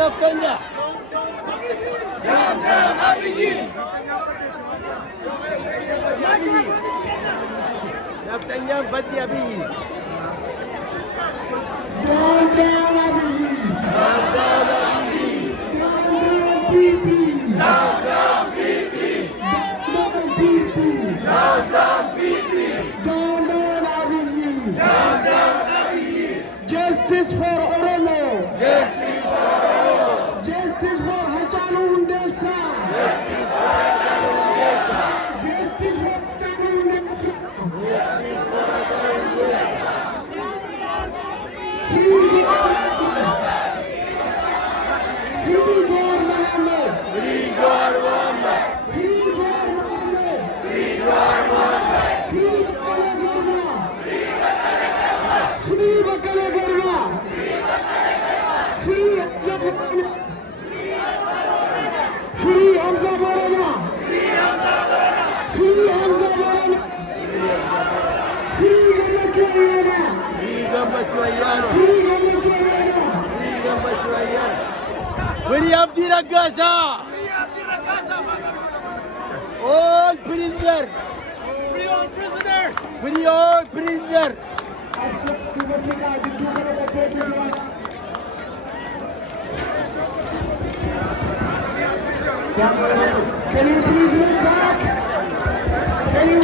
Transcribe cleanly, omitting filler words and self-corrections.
ነፍጠኛ ነፍጠኛ በቲ አብይ Justice for Oromo. Justice for Oromo. Justice for Hachalu Undesa. Justice for Hachalu Undesa. Justice for Hachalu Undesa. Justice for Hachalu Undesa. Free Jawar Mohammed. Free Jawar Mohammed. Free Jawar Mohammed. Free Jawar Mohammed. Free Bakale Garba. Free Bakale Garba. Free Hamza Borana. Free Hamza Borana. Free Hamza Borana. Free Gammachu Ayyana. Free Gammachu Ayyana. Free Gammachu Ayyana. Free Gammachu Ayyana. Free Abdi Ragasa. All prisoner. Free all prisoners. Free all prisoner. Can you please move back? Can you